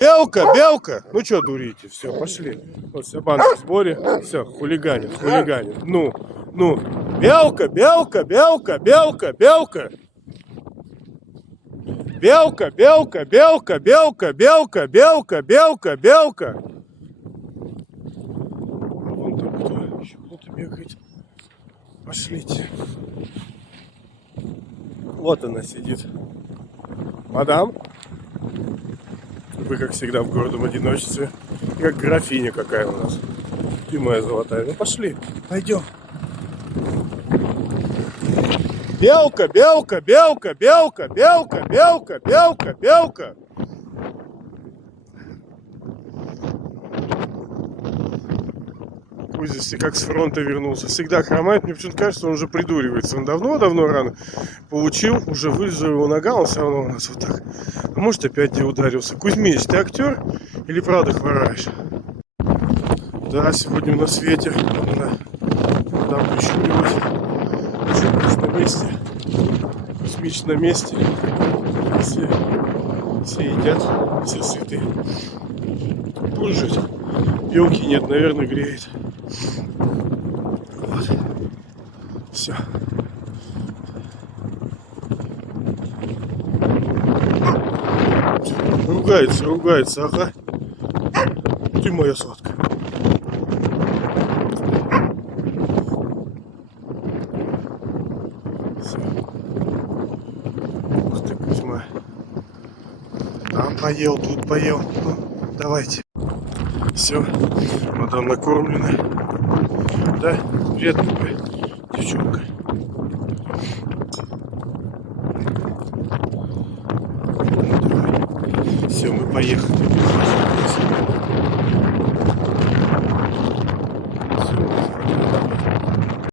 Белка, белка! Ну что дурите? Все, пошли. Вот вся банда в сборе. Все, хулиганит, хулиганит. Ну. Белка, белка, белка, белка, белка. Белка, белка, белка, белка, белка, белка, белка, белка. Вон там кто? Еще кто-то бегает. Пошлите. Вот она сидит. Мадам. Вы, как всегда, в гордом одиночестве. Как графиня какая у нас. И моя золотая. Ну пошли, пойдем. Белка, белка, белка, белка, белка, белка, белка, белка. Кузя как с фронта вернулся. Всегда хромает. Мне почему-то кажется, он уже придуривается. Он давно рано получил. Уже вылезла его нога. Он все равно у нас вот так. А может опять где ударился. Кузьмич, ты актер или правда хвораешь? Да, сегодня на свете. Там прищуривать. Кузьмич на месте. Кузьмич на месте. Все едят. Все сыты. Кушать. Белки нет, наверное, греет. Вот. Все. Ругается, ага. Ты моя сладкая. Все. Ух ты, Кузьма. Там поел, тут поел. Ну, давайте. Все, мадам накормлена. Да, вредная девчонка. Ну, давай. Все, мы поехали. Все,